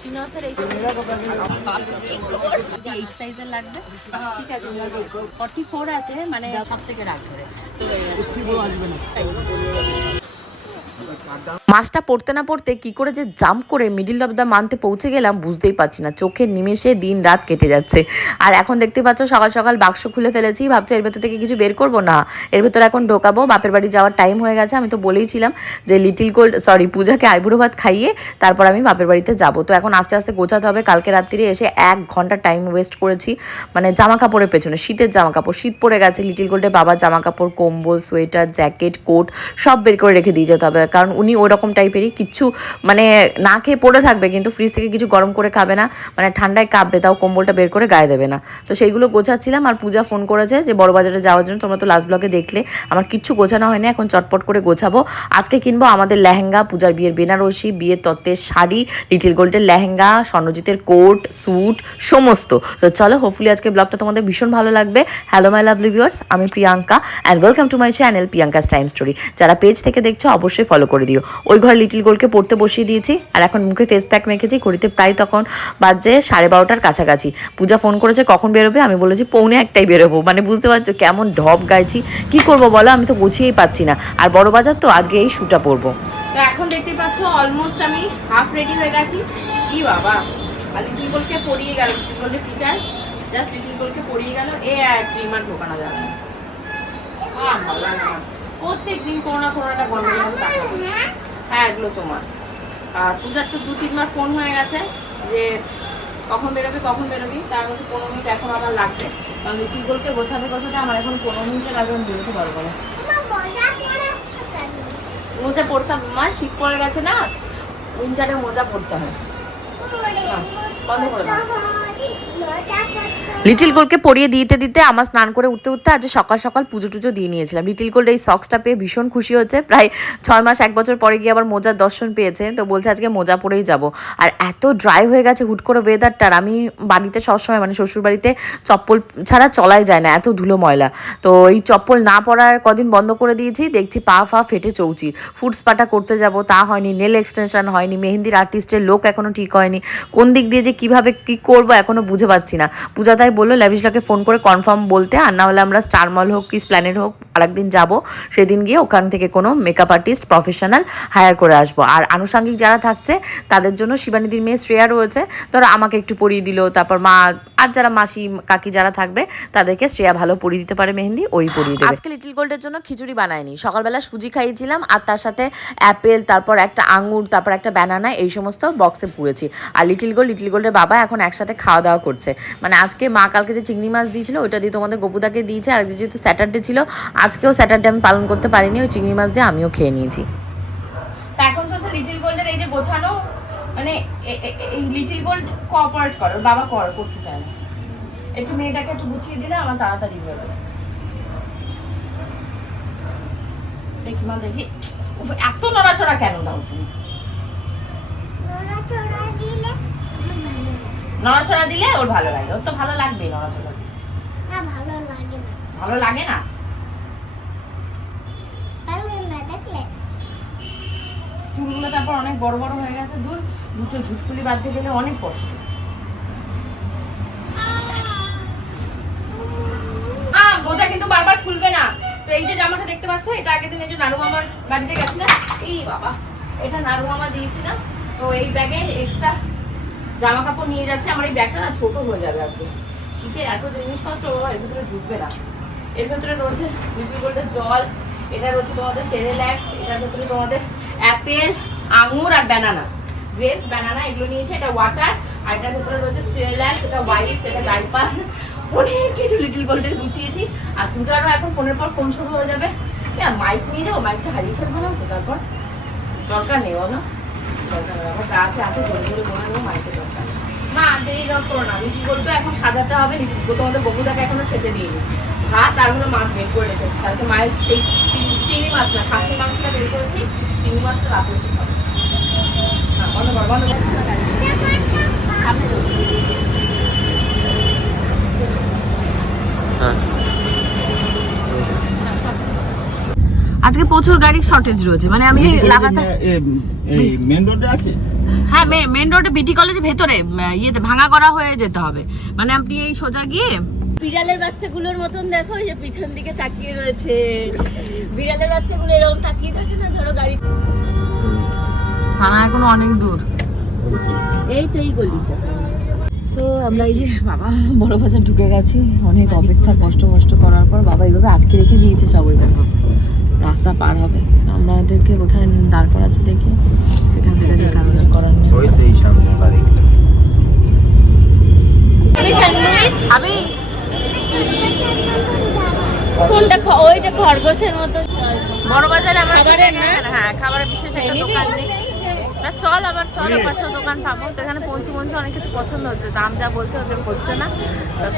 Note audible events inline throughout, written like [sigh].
চিনসের এই এইট সাইজের লাগবে ঠিক আছে ফর্টি ফোর আছে মানে সব থেকে রাখ ধরে মাসটা পড়তে না পড়তে কি করে যে জাম্প করে মিডিল অফ দ্য মান্থে পৌঁছে গেলাম বুঝতেই পারছি না। চোখের নিমেষে দিন রাত কেটে যাচ্ছে। আর এখন দেখতে পাচ্ছ সকাল সকাল বাক্স খুলে ফেলেছি। ভাবছ এর ভেতর থেকে কিছু বের করব? না। এর ভেতর এখন ঢোকাবো। বাপের বাড়ি যাওয়ার টাইম হয়ে গেছে। আমি তো বলেইছিলাম যে লিটিল গোল্ড সরি পূজাকে আইবুড়ো ভাত খাইয়ে তারপর আমি বাপের বাড়িতে যাব। তো এখন আস্তে আস্তে গোছাতে হবে। কালকে রাত্রিরে এসে এক ঘণ্টা টাইম ওয়েস্ট করেছি। মানে জামা কাপড়ের পেছনে, শীতের জামা কাপড় শীত পড়ে গেছে লিটিল গোল্ডের বাবার জামা কাপড় কম্বল সোয়েটার জ্যাকেট কোট সব বের করে রেখে দিয়ে যেতে হবে। কারণ উনি ওরকম টাইপেরই কিচ্ছু মানে না খেয়ে পড়ে থাকবে, কিন্তু ফ্রিজ থেকে কিছু গরম করে খাবে না মানে ঠান্ডায় কাঁপবে, তাও কম্বলটা বের করে গায়ে দেবে না। তো সেইগুলো গোছাচ্ছিলাম আর পূজা ফোন করেছে যে, বড় বাজারে যাওয়ার জন্য তোমরা তো লাস্ট ব্লগে দেখলে, আমার কিচ্ছু গোছানো হয়নি, এখন চটপট করে গোছাবো। আজকে কিনবো আমাদের লেহেঙ্গা, পূজার বিয়ের বেনারসি, বিয়ের তত্ত্বের শাড়ি লিটিল গোল্ডের লেহেঙ্গা, স্বর্ণজিতের কোট স্যুট সমস্ত। তো চলো হোপফুলি আজকে ব্লগটা তোমাদের ভীষণ ভালো লাগবে। হ্যালো মাই লাভলি ভিউয়ার্স আমি Priyanka and welcome to my channel Priyanka's time story যারা পেজ থেকে দেখছ, অবশ্যই ফলো করে দিও। ওই ঘর লিটিল গোলকে পড়তে বসিয়ে দিয়েছি, আর এখন মুখে ফেস প্যাক মেখেছি, ঘড়িতে প্রায় তখন বাজে সাড়ে বারোটার কাছাকাছি। পূজা ফোন করেছে, কখন বেরোবে? আমি বলেছি, পৌনে একটাই বেরোবো। মানে বুঝতে পারছ, কেমন ঢপ গাইছি। কি করব বলো? আমি তো গুছিয়েই পাচ্ছি না। আর বড় বাজার তো আজকে এই শুটা পরবো। এখন দেখতে পাচ্ছ অলমোস্ট আমি হাফ রেডি হয়ে গেছি। কি বাবা! আর লিটিল গোলকে পড়িয়ে গেল। লিটিল গোল্ডের টিচার জাস্ট লিটিল গোলকে পড়িয়ে গেল। এ আর ক্রিমার ঢোকানো যাবে না। প্রত্যেক দিন কোনো না কোনো একটা গন্ডগোল হ্যাঁ এগুলো তোমার। আর পূজার তো দু তিনবার ফোন হয়ে গেছে যে কখন বেরোবি কখন বেরোবি তার মধ্যে পনেরো মিনিট এখন আমার লাগবে। কারণ লিটিল গোলকে গোছাতে গোছাতে আমার এখন পনেরো মিনিটের আগে আমি বেরোতে পারব না। মোজা পরতাম মা শীত পড়ে গেছে না? উইন্টারে মোজা পরতে হয়। হ্যাঁ, বন্ধ করে দাও। লিটিল গোল্ডকে পরিয়ে দিতে দিতে আমার স্নান করে উঠতে উঠতে আজ সকাল সকাল পুজো টুজো দিয়ে নিয়েছিলাম। লিটিল গোল্ড এই সক্সটা পেয়ে ভীষণ খুশি হচ্ছে প্রায় ছয় মাস, এক বছর পরে গিয়ে আবার মোজার দর্শন পেয়েছে। তো বলছে আজকে মোজা পরেই যাব। আর এত ড্রাই হয়ে গেছে হুট করে ওয়েদারটার আমি বাড়িতে সবসময় মানে শ্বশুর বাড়িতে চপ্পল ছাড়া চলাই যায় না, এত ধুলো ময়লা। তো এই চপ্পল না পরার কদিন বন্ধ করে দিয়েছি। দেখছি পা ফা ফেটে চৌচি ফুড স্পাটা করতে যাব, তা হয়নি। নেল এক্সটেনশন হয়নি। মেহেন্দির আর্টিস্টের লোক এখনও ঠিক হয়নি। কোন দিক দিয়ে যে কীভাবে কি করব এখনও বুঝে পাচ্ছি না। পূজা তাই বলল ল্যাভিশলাকে ফোন করে কনফার্ম বলতে, আর না হলে আমরা স্টার মল হোক কি প্ল্যানেট হোক, আরেকদিন যাব। সেদিন গিয়ে ওখান থেকে কোনো মেকআপ আর্টিস্ট প্রফেশনাল হায়ার করে আসব। আর আনুষঙ্গিক যারা থাকছে, তাদের জন্য শিবানীদির মেয়ে শ্রেয়া রয়েছে। ধরো, আমাকে একটু পরিয়ে দিল, তারপর মা, আর যারা মাসি, কাকি যারা থাকবে, তাদেরকে শ্রেয়া ভালো পরিয়ে দিতে পারে মেহেন্দি, ওই পরিয়ে দেবে। আজকে লিটিল গোল্ডের জন্য খিচুড়ি বানায়নি। সকালবেলা সুজি খাইয়েছিলাম, আর তার সাথে অ্যাপেল তারপর একটা আঙুর, তারপর একটা ব্যানানা এই সমস্ত বক্সে পুড়েছি আর লিটিল গোল্ড লিটিল গোল্ডের বাবা এখন একসাথে খাওয়া দাওয়া করছে। মানে আজকে মা কালকে যে চিংড়ি মাছ দিয়েছিল ওইটা দিয়ে তোমাদের গপুদাকে দিয়েছে আর যেহেতু স্যাটারডে ছিল আজকেও স্যাটারডে আমি পালন করতে পারিনি ওই চিংড়ি মাছ দিয়ে আমিও খেয়ে নিয়েছি। তা এখন চলছে লিটিল গোল্ডের এই যে গোছানো মানে এই লিটিল গোল্ড কোঅপারেট করে বাবা কর করতে চায় না। একটু মেয়েটাকে একটু গুছিয়ে দিলে আমার তাড়াতাড়ি হয়ে যাবে। দেখি মা দেখি। এত নড়াচড়া কেন দাও তুমি? নড়াচড়া দিলে ওর ভালো লাগে। ওর তো ভালো লাগবেই নড়াচড়া দিলে। ভালো লাগে না। ভালো লাগে না? চুলগুলো তারপর অনেক বড় বড় হয়ে গেছে দূর দুটো ঝুটকুলি বাঁধতে গেলে অনেক কষ্ট। মোজা কিন্তু বারবার খুলবে না। তো এই যে জামাটা দেখতে পাচ্ছ এটা দিন এই যে নানু মামার বাড়িতে গেছিলাম এই বাবা এটা নানু মামা দিয়েছিলাম তো এই ব্যাগে এক্সট্রা জামা কাপড় নিয়ে যাচ্ছে, আমার এই ব্যাগটা না ছোট হয়ে যাবে আজকে শীতে এত জিনিসপত্র এর ভিতরে জুটবে না। এর ভেতরে রয়েছে বিউটি গোল্ডের জল, এটা রয়েছে তোমাদের সেরেল্যাক্স এটার ভেতরে তোমাদের অ্যাপেল আঙুর আর ব্যানানা গ্রেপস ব্যানানা এগুলো নিয়েছে, এটা ওয়াটার আর এটার ভেতরে রয়েছে সেরেল্যাক্স এটা ওয়াইপস এটা ডাইপার অনেক কিছু লিটিল গোল্ডের গুছিয়েছি। আর পূজারও এখন ফোনের পর ফোন শুরু হয়ে যাবে। হ্যাঁ মাইক নিয়ে যাব মাইকটা হারিয়ে ফেলব না তো তারপর। দরকার নেই, বলো। দরকার নেই আমার যা আছে আছে জোরে জোরে বলে দেবো মাইকের দরকার মা দেরি রক করো না। লিটিল গোল্ড এখন সাজাতে হবে লিটিল তোমাদের বকুদাকে এখনও খেতে দিইনি। ভাত আর হলো মাছ বের করে রেখেছি। কালকে মায়ের সেই চিংড়ি মাছ না মাংসটা বের করেছি চিংড়ি মাছটা রাতে এসে খাব। হ্যাঁ বন্ধ কর বন্ধ কর। সামনে ধরো। আজকে প্রচুর গাড়ির শর্টেজ রয়েছে। মানে আমি লাগাতার এই মেন রোডে আছে? হ্যাঁ মেন রোডে বিটি কলেজ ভেতরে ইয়েতে ভাঙা করা হয়ে যেতে হবে। মানে আপনি এই সোজা গিয়ে বিড়ালের বাচ্চাগুলোর মতন দেখো এই যে পিছন দিকে তাকিয়ে রয়েছে। বিড়ালের বাচ্চাগুলো এরকম তাকিয়ে থাকে না ধরো গাড়ি থানা এখনও অনেক দূর। এই তো এই গলিটা। তো আমরা এই যে বাবা বড় বাজার ঢুকে গেছি। অনেক অপেক্ষা কষ্ট কষ্ট করার পর বাবা এইভাবে আটকে রেখে দিয়েছে সব ওই দেখো। রাস্তা পার হবে। আমাদেরকে কোথায় দাঁড় করাচ্ছে দেখি। সেখান থেকে যেতে হবে। কিছু করার নেই ওই তো এই সামনে বাড়ি স্যান্ডউইচ আমি কোনটা ওইটা খরগোশের মতো। বড় বাজারে আমার খাবারের না? হ্যাঁ খাবারের বিশেষ একটা দোকান নেই। না চল আবার চল পাশেও দোকান পাবো। তো এখানে পৌঁছে পৌঁছে অনেক কিছু পছন্দ হচ্ছে। দাম যা বলছে ওদের হচ্ছে না।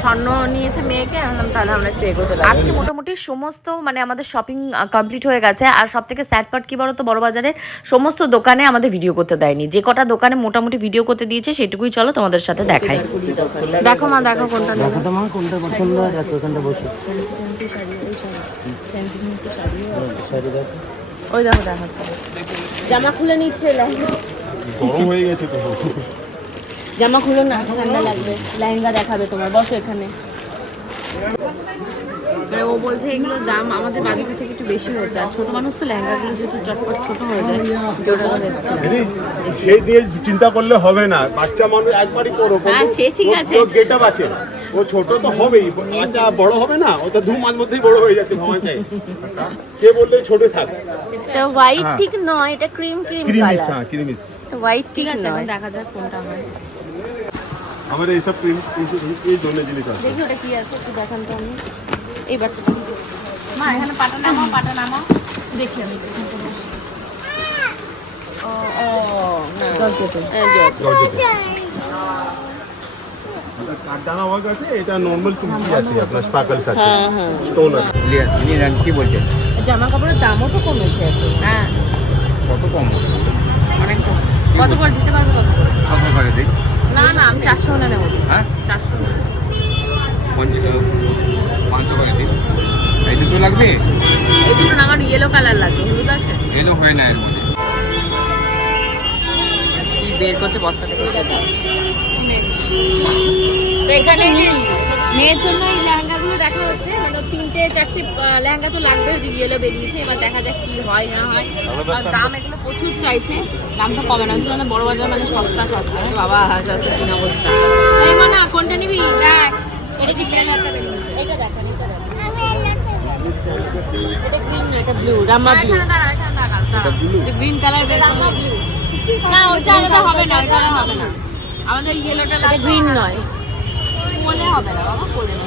স্বর্ণ নিয়েছে মেয়েকে বললাম তাহলে আমরা একটু এগোতে আজকে মোটামুটি সমস্ত মানে আমাদের শপিং কমপ্লিট হয়ে গেছে। আর সব থেকে স্যাড পার্ট কি বলতো? বড় বাজারে সমস্ত দোকানে আমাদের ভিডিও করতে দেয়নি। যে কটা দোকানে মোটামুটি ভিডিও করতে দিয়েছে সেটুকুই চলো তোমাদের সাথে দেখাই। দেখো মা দেখো কোনটা দেখো তোমার কোনটা পছন্দ হয় দেখো ওখানটা বসে। ওই দেখো দেখো জামা খুলে নিচ্ছে লেহেঙ্গা। গরম হয়ে গেছে তো। জামা খুলো না ঠান্ডা লাগবে। লেহেঙ্গা দেখাবে তোমার বসো এখানে। ও বলছে এগুলোর দাম আমাদের বাজেটের থেকে একটু বেশি হচ্ছে। আর ছোট মানুষ তো লেহেঙ্গাগুলো যেহেতু চটপট ছোট হয়ে যায় সেই দিয়ে চিন্তা করলে হবে না। বাচ্চা মানুষ একবারই করো হ্যাঁ, সে ঠিক আছে। গেট আপ আছে। ও ছোট তো হবেই। বাচ্চা বড় হবে না? ও তো দু মাস মধ্যেই বড় হয়ে যাচ্ছে ভগবান চাই কে বললে ছোট থাক। এটা হোয়াইট হ্যাঁ। ঠিক নয় এটা ক্রিম ক্রিম ক্রিমিস কালার হ্যাঁ ক্রিমিস হোয়াইট ঠিক আছে এখন দেখা যাক কোনটা হয়। আমাদের এইসব ক্রিম এই ধরনের জিনিস আছে। দেখি ওটা কি আছে একটু দেখান তো আমি। এই বাচ্চাটা। মা এখানে পাটা নামাও পাটা নামাও। দেখি আমি ও ও না। জর্জেটে কাঠদানা ওয়ার্ক আছে? এটা নর্মাল চুমকি আছে আপনার স্পার্কলস আছে। হ্যাঁ। স্টোন আছে। কি বলছেন? জামা কাপড়ের দামও তো কমেছে হ্যাঁ। কত কম? অনেক কম। কত করে দিতে পারবে কত কত করে দিই? না না আমি চারশো হলে নেব। হ্যাঁ? চারশো। পাঁচশো করে দিই। এই দুটো লাগবে? এই দুটো না আমার ইয়েলো কালার লাগবে। হলুদ আছে? এলো হয় না এর মধ্যে। কি বের করছে বস্তা থেকে? তো এখানে যে মেয়ের জন্য এই লেহেঙ্গাগুলো দেখা হচ্ছে মানে তিনটে চারটে লেহেঙ্গা তো লাগবে ওই যে ইয়েলো বেরিয়েছে এবার দেখা যাক কি হয় না হয়। আর দাম এগুলো প্রচুর চাইছে দাম তো কমে না তো বড় বাজার মানে সস্তা সস্তা। বাবা কিনা অবস্থা। এই মানে কোনটা নিবি? দেখ এটা কি ইয়েলোটা বেরিয়েছে? এটা গ্রিন গ্রিন ওটা আমাদের হবে কালার হবে না। আমাদের ইয়েলোটা লাগবে। green নয়। বলে হবে না বাবা করে না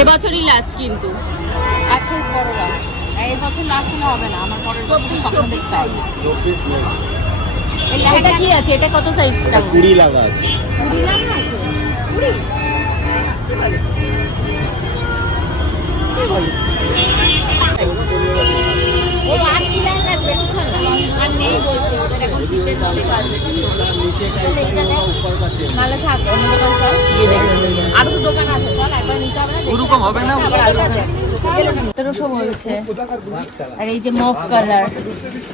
এবছরই লাস্ট কিন্তু। এক বড় এই বছর লাস্ট হলে হবে না আমার পরের বছর স্বপ্ন দেখতে হবে এই এটা কি আছে? এটা কত সাইজ কুড়ি লাগা আছে। কুড়ি লাখ আছে ও আর নেই বলছে ওদের এখন শীতের মধ্যে পারবে নাহলে থাক অন্য দোকান চল গিয়ে দেখে আরও তো দোকান আছে চল একবার নিতে হবে না ওরকম হবে না? আবার আসবে সতেরোশো বলছে। আর এই যে মফ কালার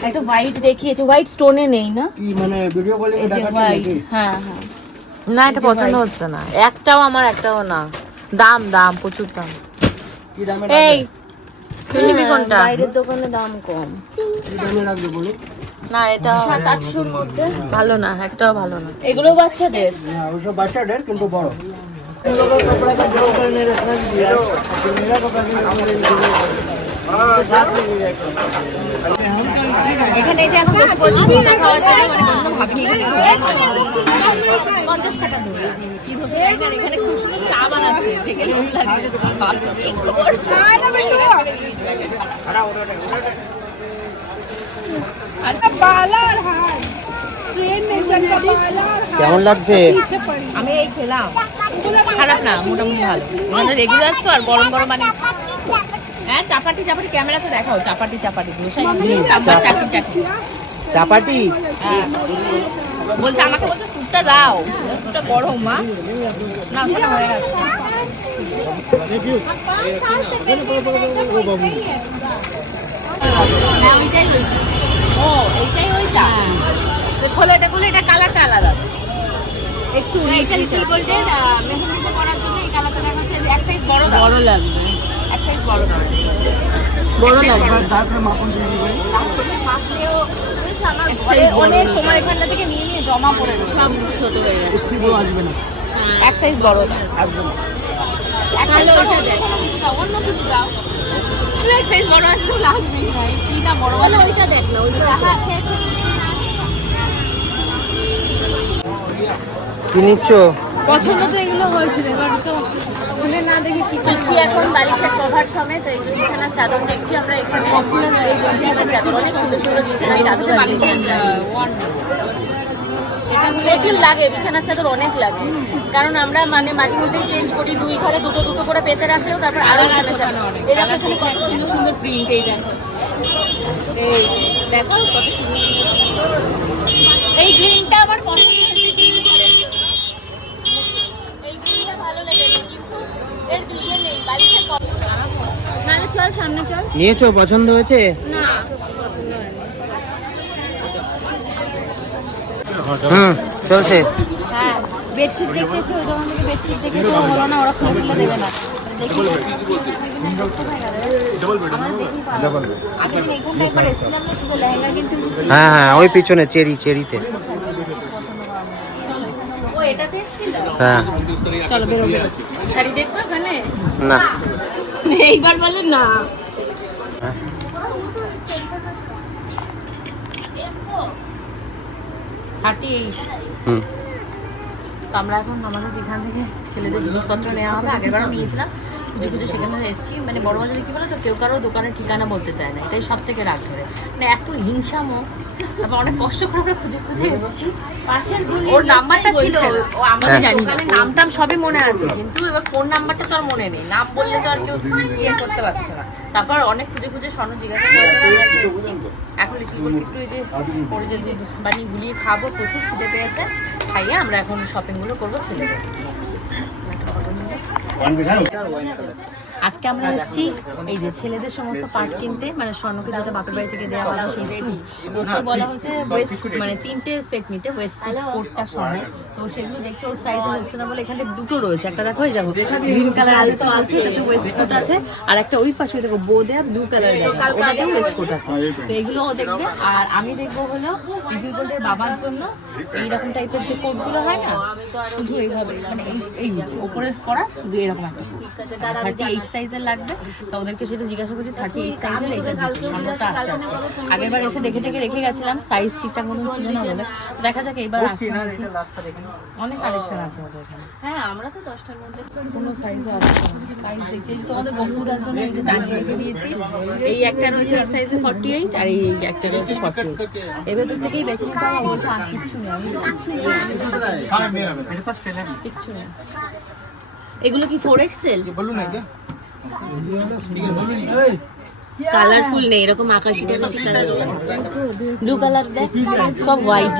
একটা হোয়াইট দেখিয়েছে। হোয়াইট স্টোনে নেই না? মানে ভিডিও হোয়াইট হ্যাঁ হ্যাঁ। না এটা পছন্দ হচ্ছে না। একটাও আমার একটাও না। দাম দাম প্রচুর দাম। এই তুই নিবি কোনটা? বাইরের দোকানে দাম কম। দামে লাগবে বলো। না এটা সাত আটশোর মধ্যে? ভালো না একটাও ভালো না। এগুলো বাচ্চাদের? না ওসব বাচ্চাদের কিন্তু বড়। এখানে এই যে এখন বসে বসে ধোসা খাওয়ার জন্য মানে কখনো ভাবিনি এখানে পঞ্চাশ টাকা ধোসা কি ধোসা জানি না, এখানে খুব সুন্দর চা বানাচ্ছে। দেখে লোভ লাগবে। কেমন লাগছে? আমি এই খেলাম। খারাপ না মোটামুটি ভালো। মানে রেগুলার তো আর গরম গরম মানে হ্যাঁ চাপাটি চাপাটি ক্যামেরাতে দেখাও চাপাটি চাপাটি চাটনি চাপাটি হ্যাঁ বলছে আমাকে বলছে স্যুপটা দাও স্যুপটা গরম মা না ওটা হয়ে গেছে হ্যাঁ, ও এইটাই এটা খুলে এটা কালারটা আলাদা একটু এইটা লিটল গোল্ডের মেহেন্দিতে পরার জন্য এই কালারটা দেখা হচ্ছে এক সাইজ বড় দাও বড় লাগবে বড় লাগবে তারপরে নিয়ে নিয়ে জমা। অন্য কিছু বড় বলো ওইটা দেখ কি নিচ্ছ পছন্দ তো এগুলো হয়েছিল এবার তো খুলে না দেখে তুলছি এখন বালিশের কভার সমেত এই যে বিছানার চাদর দেখছি। আমরা এখানে বিছানার চাদর অনেক সুন্দর সুন্দর বিছানার চাদর আছে। প্রচুর লাগে বিছানার চাদর অনেক লাগে। কারণ আমরা মানে মাঝে মধ্যেই চেঞ্জ করি দুই ঘরে দুটো দুটো করে পেতে রাখলেও তারপর আরও চাদর। এখানে কত সুন্দর সুন্দর প্রিন্ট এই দেখো। এই দেখো কত সুন্দর। সুন্দর এই গ্রিনটা আমার পছন্দ হয়েছে green ঘরের জন্য। এই গ্রিনটা ভালো লেগেছে কিন্তু এর ভিডিও নেই বাড়িতে নাহলে চল সামনে চল। নিয়েছো? পছন্দ হয়েছে? না। হুম চলছে। হ্যাঁ বেডশিট দেখতেছি ওই দোকান থেকে বেডশিট দেখে তো হলো না ওরা খুলে খুলে দেবে না। হ্যাঁ হ্যাঁ ওই পিছনে চেরি চেরিতে। ও এটাতে এসেছিল? হ্যাঁ। না। এইবার বলে না। আমরা এখন আমাদের যেখান থেকে ছেলেদের জিনিসপত্র নেওয়া হবে আগেরবার নিয়েছিলাম। খুঁজে খুঁজে সেখানে এসেছি। মানে বড় বাজারে কি বলো তো কেউ কারও দোকানের ঠিকানা বলতে চায় না। এটাই সব থেকে রাগ ধরে। মানে এত হিংসামো। তারপর অনেক কষ্ট করে আমরা খুঁজে খুঁজে এসেছি। পাশের ওর নাম্বারটা ছিল। ও আমাদের হ্যাঁ। জানি ওখানে নাম টাম সবই মনে আছে। কিন্তু এবার ফোন নাম্বারটা তো আর মনে নেই। নাম বললে তো আর কেউ ইয়ে করতে পারছে না। তারপর অনেক খুঁজে খুঁজে স্বর্ণ জিজ্ঞাসা করে এখন লিটিল বলতে একটু যে পরে যে দুধ বানিয়ে গুলিয়ে খাব প্রচুর খিদে পেয়েছে। খাইয়ে আমরা এখন শপিংগুলো করব ছেলেদের। নিয়ে নে। আজকে আমরা এসেছি এই যে ছেলেদের সমস্ত পার্ট কিনতে মানে স্বর্ণকে যেটা বাপের বাড়ি থেকে দেওয়া হবে সেই স্যুট ওকে বলা হচ্ছে ওয়েস্ট মানে তিনটে সেট নিতে ওয়েস্ট স্যুট কোটটা সঙ্গে তো সেগুলো দেখছে, ওর সাইজ হচ্ছে না বলে এখানে দুটো রয়েছে। একটা দেখো, এই দেখো গ্রিন কালার আলো তো আছে একটা ওয়েস্ট কোট আছে, আর একটা ওই পাশে দেখো বো দেয়া ব্লু কালার ওটাতেও ওয়েস্ট কোট আছে। তো এগুলো ও দেখবে, আর আমি দেখব হলো লিটিল গোল্ডের বাবার জন্য, এইরকম টাইপের যে কোটগুলো হয় না, শুধু এইভাবে মানে এই- এই উপরের পরা এরকম একটা এইট সাইজের লাগবে তো ওদেরকে সেটা জিজ্ঞাসা করছি থার্টি এইট সাইজের এইটা সামনেটা আছে? আগের বার এসে দেখে দেখে রেখে গেছিলাম সাইজ ঠিকঠাক মতন ছিল না বলে দেখা যাক এইবার আসছে নাকি। অনেক কালেকশন আছে ওদের এখানে। হ্যাঁ আমরা তো দশটার মধ্যে। কোনো সাইজও আছে সাইজ দেখছি এই তোমাদের জন্য এই যে রেখে দিয়েছি। এই একটা রয়েছে এই সাইজে ফর্টি এইট আর এই একটা রয়েছে ফর্টি এইট এর ভেতর থেকেই বেছে নিতে হবে বলছে আর কিচ্ছু নেই। কিচ্ছু নেই। এগুলো কি ফোর এক্সেল কালারফুল নেই, এরকম আকাশিটা ব্লু কালার দেখ, সব হোয়াইট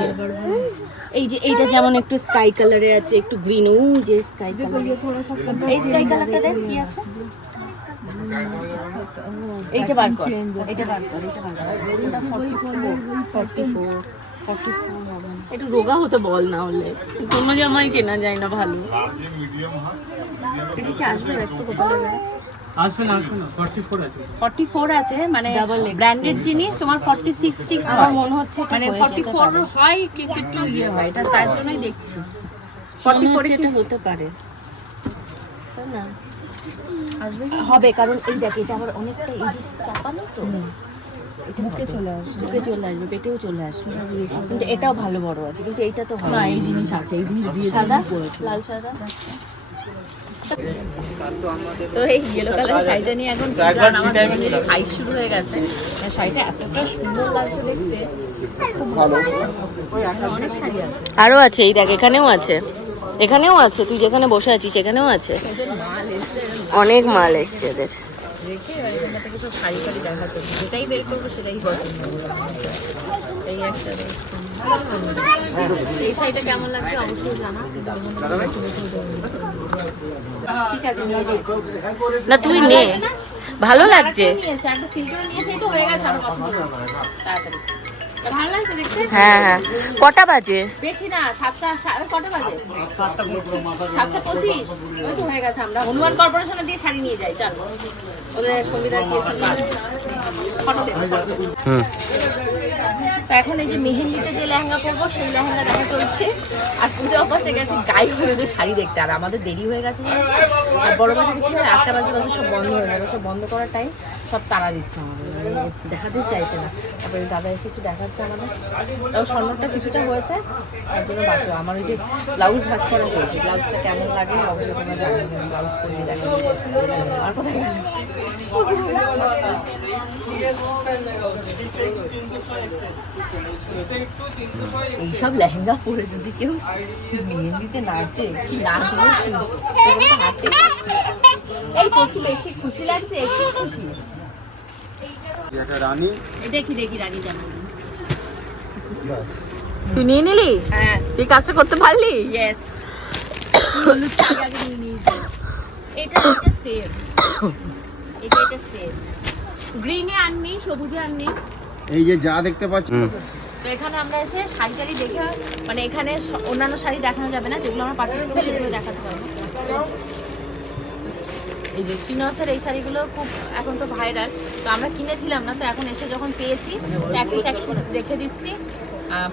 এই যে, এইটা যেমন একটু স্কাই কালারে আছে, একটু গ্রিন ও যে স্কাই কালার এই স্কাই কালারটা দেখ, কি আছে? একটু রোগা হতে বল না হলে। কোনো জামাই কেনা যায় না ভালো। এটা কি আসবে? ব্র্যান্ডেড জিনিস তোমার আচ্ছা। মানে ইয়ে হয় না? হবে কারণ এই দেখ এটা আবার অনেকটা চাপানো তো। চলে আসবে। পেটেও চলে আসবে। কিন্তু এটাও ভালো বড় আছে কিন্তু এইটা তো হয় এই জিনিস আছে এই জিনিস দিয়ে সাদা লাল সাদা? আচ্ছা। তো এই ইয়েলো কালারের শাড়িটা নিয়ে এখন আমার ফাইট শুরু হয়ে গেছে। আর শাড়িটা এতটা সুন্দর লাগছে দেখতে। খুব ভালো। অনেক শাড়ি আছে। আরও আছে এই দেখ এখানেও আছে। এখানেও আছে তুই যেখানে বসে আছিস সেখানেও আছে। এদের মাল এসছে। অনেক মাল এসছে এদের। এই শাড়িটা কেমন লাগছে অবশ্যই জানা। না তুই নে। ভালো লাগছে। হয়ে গেছে আরও পছন্দ হয়েছে। তাড়াতাড়ি। ভালো লাগছে দেখতে? হ্যাঁ হ্যাঁ। কটা বাজে? বেশি না সাতটা কটা বাজে? সাতটা পঁচিশ। ওই তো হয়ে গেছে আমরা। হনুমান কর্পোরেশনে দিয়ে শাড়ি নিয়ে যাই চল। ওদের সঙ্গীতার দিয়েছেন ফটো দেবো তো এখন এই যে মেহেন্দিতে যে লেহেঙ্গা পরবো, সেই লেহেঙ্গা দেখা চলছে। আর পূজা অপাসে গেছে, গায়ে হলুদের শাড়ি দেখতে। আর আমাদের দেরি হয়ে গেছে আর বড় বাজারে কি হয়, আটটা বাজে বাজে সব বন্ধ হয়ে যাবে সব বন্ধ করার টাইম সব তারা দিচ্ছে আমাদের। মানে দেখাতেই চাইছে না। তারপরে দাদা এসে একটু দেখাচ্ছে আমাদের। তাও স্বর্ণটা কিছুটা হয়েছে, তার জন্য বাঁচো। আমার ওই যে ব্লাউজ ভাজ করা চলছে। ব্লাউজটা কেমন লাগে, অবশ্যই তোমরা জানি ব্লাউজ পরিয়ে দেখো আর কোথায় এইসব লেহেঙ্গা পরে যদি কেউ মেহেন্দিতে নাচে কি হাতে এই তোর বেশি খুশি লাগছে একটু খুশি। একটা রানী। দেখি দেখি রানীটা তুই নিয়ে নিলি? হ্যাঁ। তুই কাজটা করতে পারলি? এটা সেম এটা এটা সেম গ্রিনে আননি সবুজে আননি এই যে যা দেখতে পাচ্ছি। তো এখানে আমরা এসে শাড়ি টাড়ি দেখে মানে এখানে স- অন্যান্য শাড়ি দেখানো যাবে না যেগুলো আমরা পারচেস করব সেগুলো দেখাতে পারব। এই যে চিনসের এই শাড়িগুলো খুব এখন তো ভাইরাল তো আমরা কিনেছিলাম না তো এখন এসে যখন পেয়েছি প্র্যাকটিস প্র্যাকটিস রেখে দিচ্ছি।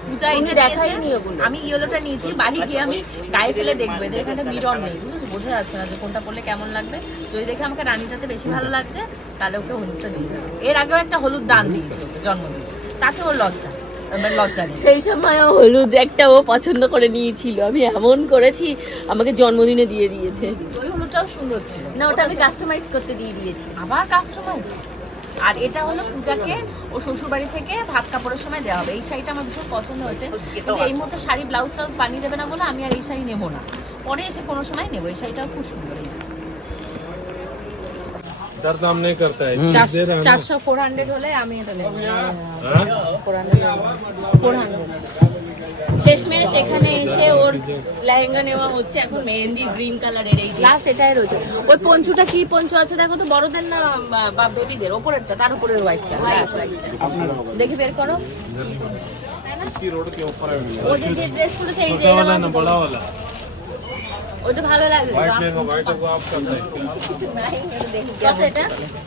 পূজা এটা দেখাইনি ওগুলো। আমি ইয়েলোটা নিয়েছি বাড়ি গিয়ে আমি গায়ে ফেলে দেখব। এদের এখানে মিরর নেই বুঝেছ? বোঝা যাচ্ছে না যে কোনটা পরলে কেমন লাগবে। যদি দেখে আমাকে রানীটাতে বেশি ভালো লাগছে তাহলে ওকে হলুদটা দিয়ে দেবো। এর আগেও একটা হলুদ দান দিয়েছি ওকে জন্মদিন। তাতে ওর লজ্জা সেই সময় হলুদ একটা ও পছন্দ করে নিয়েছিল। আমি এমন করেছি আমাকে জন্মদিনে দিয়ে দিয়েছে। ওই হলুদটাও সুন্দর ছিল। না ওটা আমি কাস্টমাইজ করতে দিয়ে দিয়েছি। আবার কাস্টমাইজ আর এটা হলো পূজাকে ও শ্বশুরবাড়ি থেকে ভাত কাপড়ের সময় দেওয়া হবে। এই শাড়িটা আমার ভীষণ পছন্দ হয়েছে। কিন্তু এই মধ্যে শাড়ি ব্লাউজ টাউজ বানিয়ে দেবে না বলে আমি আর এই শাড়ি নেব না। পরে এসে কোনো সময় নেব। এই শাড়িটাও খুব সুন্দর এই চারশো ফোর হান্ড্রেড হলে আমি এটা ফোর হান্ড্রেড ফোর হান্ড্রেড শেষমেশ এখানে এসে ওর লেহেঙ্গা নেওয়া হচ্ছে এখন মেহেন্দি গ্রিন কালারের এই লাস্ট এটাই রয়েছে। ওই পঞ্চুটা কি পঞ্চু আছে দেখো তো বড়দের না বা বেবিদের ওপরেরটা তার উপরের হোয়াইটটা দেখে বের করো। ওদের যে ড্রেস করেছে এই যে ওটা ভালো লাগবে [laughs]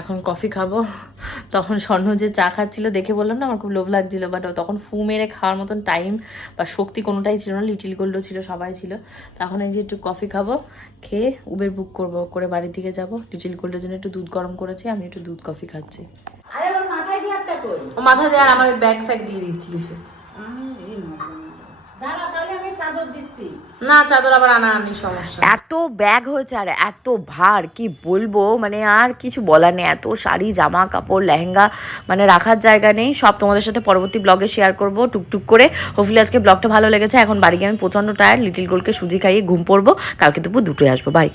এখন কফি খাব। তখন স্বর্ণ যে চা খাচ্ছিল দেখে বললাম না আমার খুব লোভ লাগছিল বাট তখন ফু মেরে খাওয়ার মতন টাইম বা শক্তি কোনোটাই ছিল না লিটিল গোল্ডও ছিল সবাই ছিল। তখন এই যে একটু কফি খাব খেয়ে উবের বুক করব করে বাড়ির দিকে যাব। লিটিল গোল্ডের জন্য একটু দুধ গরম করেছি আমি একটু দুধ কফি খাচ্ছি। ও মাথা দিয়ে আর আমার ব্যাগ ফ্যাগ দিয়ে দিচ্ছি কিছু। না, চাদর আবার আনা আনি, সমস্যা এত ব্যাগ হয়েছে আর এত ভার, কি বলব? মানে আর কিছু বলার নেই, এত শাড়ি জামা কাপড় লেহেঙ্গা মানে রাখার জায়গা নেই। সব তোমাদের সাথে পরবর্তী ব্লগে শেয়ার করব, টুকটুক করে। হোপফুলি আজকে ব্লগটা ভালো লেগেছে। এখন বাড়ি গিয়ে আমি প্রচণ্ড টায়ার লিটিল গোলকে সুজি খাইয়ে ঘুম পড়ব। কালকে দুপুর দুটোই আসব বাই